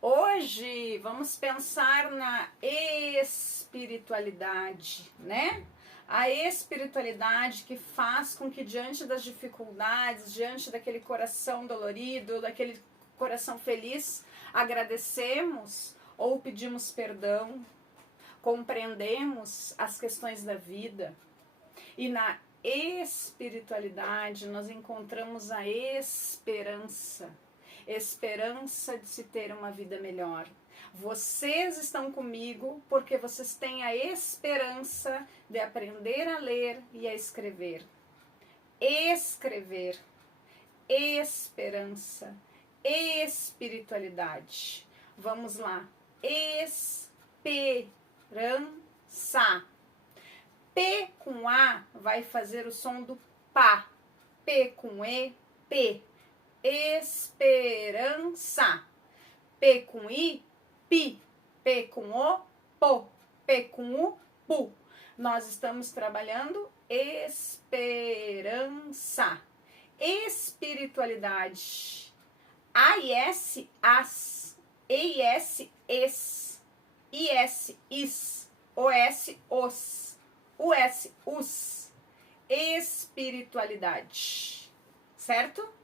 Hoje vamos pensar na espiritualidade, né? A espiritualidade que faz com que diante das dificuldades, diante daquele coração dolorido, daquele coração feliz, agradecemos ou pedimos perdão, compreendemos as questões da vida. E na espiritualidade nós encontramos a esperança. Esperança de se ter uma vida melhor. Vocês estão comigo porque vocês têm a esperança de aprender a ler e a escrever. Escrever, esperança, espiritualidade. Vamos lá. Esperança. P com A vai fazer o som do pá. P com E, P. Esperança. P com I, pi. P com O, po. P com U, pu. Nós estamos trabalhando esperança. Espiritualidade. A e S, as. E e S, es. I S, is. O S, os. U S, us. Espiritualidade. Certo?